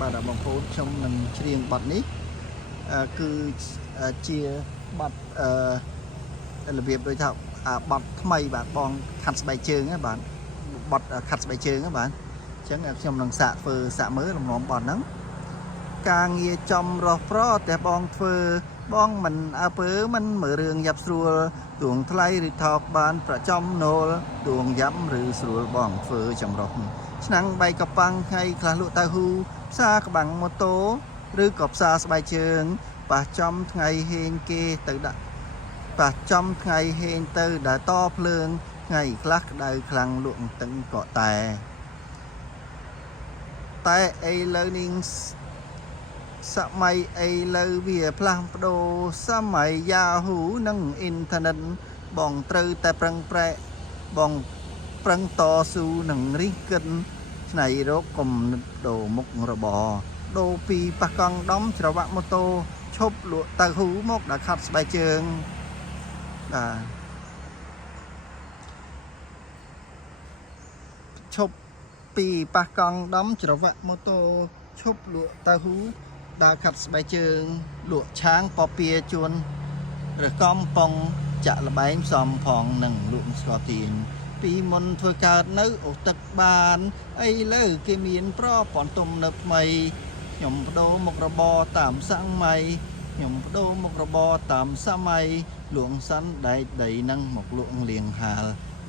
បាទបងប្អូនខ្ញុំនឹងច្រៀងបទនេះគឺជាបទរបៀបដូចថាបទថ្មីបាទបងខាត់ស្បែកជើងហ្នឹងបាទបទខាត់ស្បែកជើងហ្នឹងបាទអញ្ចឹងខ្ញុំនឹងសាកមើលលំនាំបទហ្នឹងការងារចំរោះប្រតែបងធ្វើបងមិនអើពើមិនមើលរឿងយ៉ាប់ស្រួលដួងថ្លៃឬថោកបានប្រចំណូលដួងយ៉ាំឬស្រួលបងធ្វើចំរោះឆ្នាំងបែកកប៉ាំងថ្ងៃខ្លះលក់តៅហ៊ូផ្សារក្បាំងម៉ូតូឬក៏ផ្សារស្បែកជើងប៉ះចំថ្ងៃហេងគេទៅដាក់ប៉ះចំថ្ងៃហេងទៅដើរតភ្លើងថ្ងៃខ្លះក្តៅខ្លាំងលក់តឹងក៏តែឥឡូវនេះសម័យឥឡូវវាផ្លាស់ប្ដូរសម័យ Yahoo និងអ៊ីនធឺណិតបងត្រូវតែប្រឹងប្រែងបងប្រឹងតស៊ូនឹងរិះគិតឆ្នៃរកគំនិតដូរមុខរបរដូរពីប៉ះកង់ដំច្រវាក់ម៉ូតូឈប់លក់តៅហ៊ូមកដាក់ខាត់ស្បែកជើងបាទឈប់ពីប៉ះកង់ដំច្រវាក់ម៉ូតូឈប់លក់តៅហ៊ូដើរខាត់ស្បែកជើងលក់ឆាងពពាជួនរកំប៉ុងចាក់លបែងផ្សំផងនឹងលក់ស្ករទាញពីមុនធ្វើកើតនៅអូទឹកបានឥឡូវគេមានប្រព័ន្ធទំនើបថ្មីខ្ញុំបដូរមុខរបរតាមសម័យខ្ញុំបដូរមុខរបរតាមសម័យលួងសិនដែកដីនឹងមកលក់លៀងហាល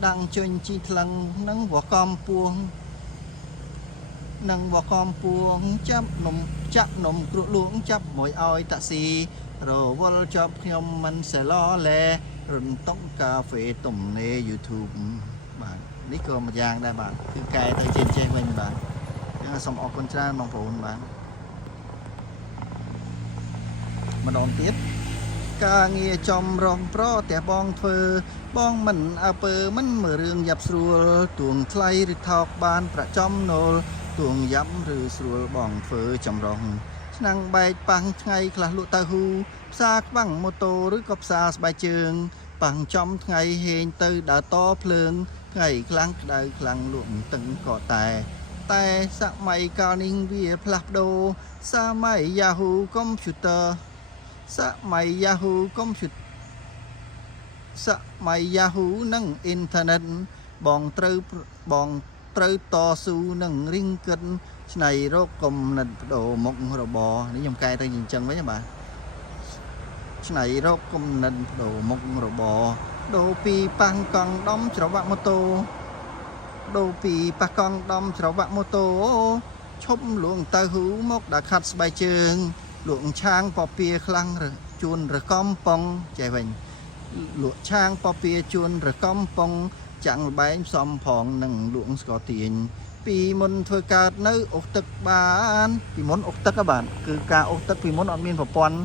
ដាំងជុញជីថ្លឹងនឹងវកំពួងចាប់នំគ្រក់លួងចាប់មួយឲ្យតាក់ស៊ីរវល់ជាប់ខ្ញុំមិនសេឡលែរុនតុងកាហ្វេទំនេ YouTube បាទនេះក៏មួយយ៉ាងដែរបាទគឺកែទៅចេះវិញបាទអញ្ចឹងសូមអរគុណច្រើនបងប្អូនបាទម្ដងទៀតការងារចំរងប្រតែបងធ្វើបងមិនអើពើមិនមើលរឿងយ៉ាប់ស្រួលទួងថ្លៃឬថោកបានប្រចំណូលទួងយ៉ាំឬស្រួលបងធ្វើចម្រោះឆ្នាំងបែកប៉ាំងថ្ងៃខ្លះលក់តៅហ៊ូផ្សារក្បាំងម៉ូតូឬក៏ផ្សារស្បែកជើងប៉ាំងចំថ្ងៃហេងទៅដើរតភ្លើងថ្ងៃខ្លាំងក្តៅខ្លាំងលក់តឹងក៏តែសម័យកាលនេះវាផ្លាស់ប្ដូរសម័យ Yahoo Computer សម័យ Yahoo និងអ៊ីនធឺណិតបងត្រូវតស៊ូនឹងរិះគិតឆ្នៃរកគំនិតបដូរមុខរបរនេះខ្ញុំកែទៅអញ្ចឹងវិញបាទឆ្នៃរកគំនិតបដូរមុខរបរដូរពីប៉ះកង់ដំច្រវាក់ម៉ូតូឈប់លួងតៅហ៊ូមកដាក់ខាត់ស្បែកជើងលក់ឆាងពពាខ្លាំងជួនរកំប៉ុងចេះវិញលក់ឆាងពពាជួនរកំប៉ុងចាំងលបែងផ្សំផងនឹងលក់ស្ករទាញពីមុនធ្វើកើតនៅអុកទឹកបានពីមុនអុកទឹកបាទគឺការអុកទឹកពីមុនអត់មានប្រព័ន្ធ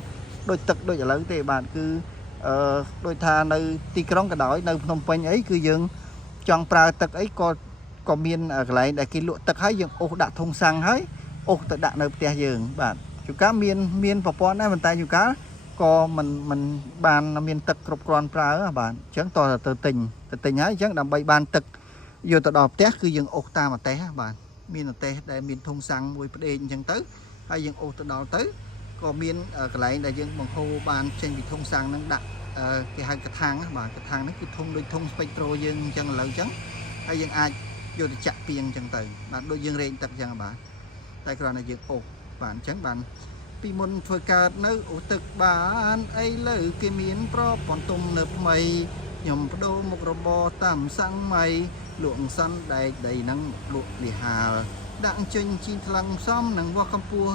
ដូចទឹកដូចឥឡូវទេបាទគឺដូចថានៅទីក្រុងក៏ដោយនៅភ្នំពេញអីគឺយើងចង់ប្រើទឹកអីក៏មានកន្លែងដែលគេលក់ទឹកហើយយើងអុសដាក់ធុងសាំងហើយអុសទៅដាក់នៅផ្ទះយើងបាទជួនកាលមានប្រព័ន្ធដែរប៉ុន្តែជួនកាលក៏មិនបានមានទឹកគ្រប់គ្រាន់ប្រើបាទអញ្ចឹងតទៅទិញហើយអញ្ចឹងដើម្បីបានទឹកយកទៅដល់ផ្ទះគឺយើងអុសតាមអតេះបាទមានអតេះដែលមានធុងសាំងមួយផ្ដេកអញ្ចឹងទៅហើយយើងអុសទៅដល់ទៅក៏មានកន្លែងដែលយើងបង្ហូរបានចេញពីធុងសាំងហ្នឹងដាក់គេហៅកថាំងបាទកថាំងហ្នឹងគឺធុងដូចធុងស្ពេកត្រូយើងអញ្ចឹងឥឡូវអញ្ចឹងហើយយើងអាចយកទៅចាក់ពីងអញ្ចឹងទៅបាទដូចយើងរែងទឹកអញ្ចឹងបាទតែគ្រាន់តែយើងអុសបាទអញ្ចឹងបានពីមុនធ្វើកើតនៅអូទឹកបានឥឡូវគេមានប្រព័ន្ធទំនើបថ្មីខ្ញុំបដូរមុខរបរតាមសម័យលក់សន្តែកដីនឹងលក់លីហាលដាក់ជញ្ជីថ្លឹងផ្សំនឹងវាស់កម្ពស់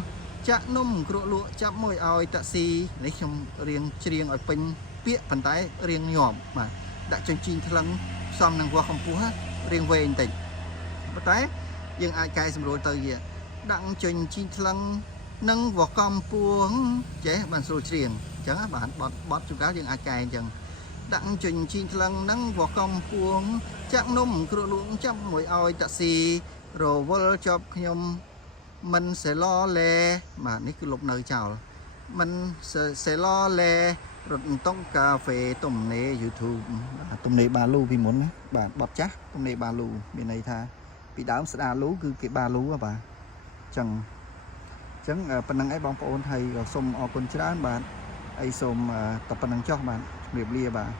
ចាក់នំគ្រក់លក់ចាប់មួយឲ្យតាក់ស៊ីនេះខ្ញុំរៀងច្រៀងឲ្យពេញពាក្យប៉ុន្តែរៀងញាប់បាទដាក់ជញ្ជីថ្លឹងផ្សំនឹងវាស់កម្ពស់រៀងវែងបន្តិចប៉ុន្តែយើងអាចកែសម្រួលទៅវាដាក់ជញ្ជីថ្លឹងនឹងវាស់កម្ពស់ចេះបានស្រួលច្រៀងអញ្ចឹងបាទបត់ជួនកាលយើងអាចកែអញ្ចឹងដាក់ជញ្ជីថ្លឹងនឹងវាស់កម្ពស់ចាក់នំគ្រក់លក់ចាប់មួយឲ្យតាក់ស៊ីរវល់ជាប់ខ្ញុំមិនសេឡលែបាទនេះគឺលុបនៅចោលមិនសេឡលែរត់តុងកាហ្វេទំនេ YouTube ទំនេបាលូពីមុនណាបាទបត់ចាស់ទំនេបាលូមានន័យថាពីដើមស្ដាលូគឺគេបាលូបាទអញ្ចឹង ចឹងប៉ុណ្ណឹងឯងបងប្អូនហើយសូមអរគុណច្រើនបាទហើយសូមតប៉ុណ្ណឹងចុះបាទជំរាបលាបាទ